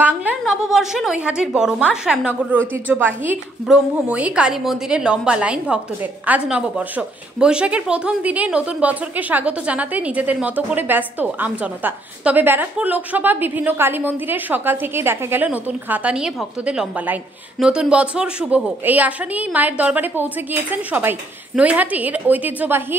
বাংলার নববর্ষে নৈহাটির বড়মা শ্যামনগরের ঐতিহ্যবাহী ব্রহ্মময়ী কালী মন্দিরে লম্বা লাইন ভক্তদের। আজ নববর্ষ, বৈশাখের প্রথম দিনে নতুন বছরকে স্বাগত জানাতে নিজেদের মতো করে ব্যস্ত আমজনতা। তবে ব্যারাকপুর লোকসভা বিভিন্ন কালী মন্দিরের সকাল থেকেই দেখা গেল নতুন খাতা নিয়ে ভক্তদের লম্বা লাইন। নতুন বছর শুভ হোক এই আশা নিয়েই মায়ের দরবারে পৌঁছে গিয়েছেন সবাই। নৈহাটির ঐতিহ্যবাহী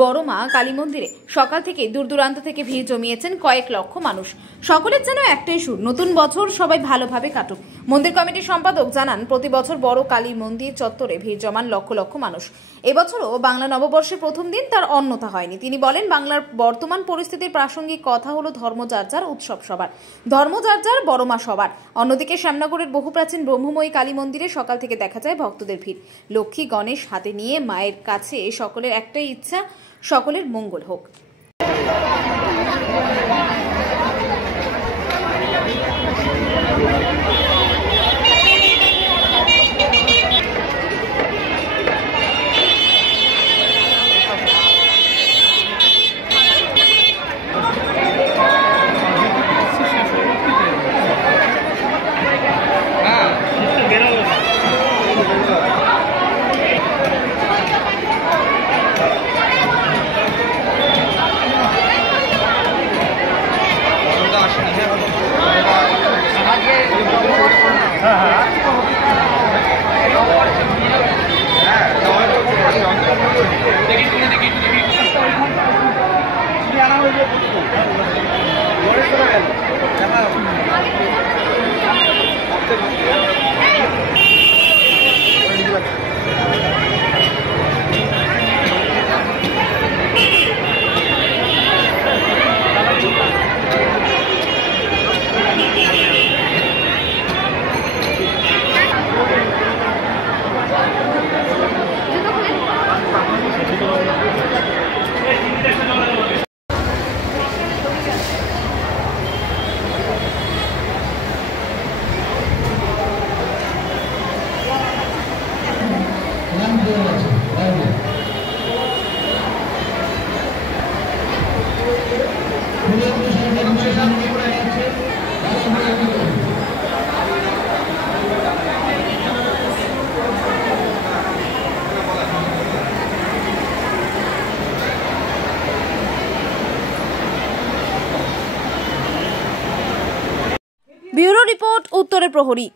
বড়মা কালী মন্দিরে সকাল থেকে দূর দূরান্ত থেকে ভিড় জমিয়েছেন কয়েক লক্ষ মানুষ। সকলের যেন একটাই সুর, নতুন বছর সবাই ভালোভাবে কাটুক। মন্দির কমিটির সম্পাদক জানান, প্রতি বছর বড় কালী মন্দির চত্বরে ভিড় জমান লক্ষ লক্ষ মানুষ। এবছরও বাংলা নববর্ষের প্রথম দিন তার অন্যথা হয়নি। তিনি বলেন, বাংলার বর্তমান পরিস্থিতির প্রাসঙ্গিক কথা হলো ধর্ম যার যার, উৎসব সবার, ধর্ম যার যার, বড়মা সবার। অন্যদিকে শ্যামনগরের বহু প্রাচীন ব্রহ্মময়ী কালী মন্দিরে সকাল থেকে দেখা যায় ভক্তদের ভিড়। লক্ষ্মী গণেশ হাতে নিয়ে মায়ের কাছে সকলের একটাই ইচ্ছা, সকলের মঙ্গল হোক। ব্যুরো রিপোর্ট, উত্তরের প্রহরী।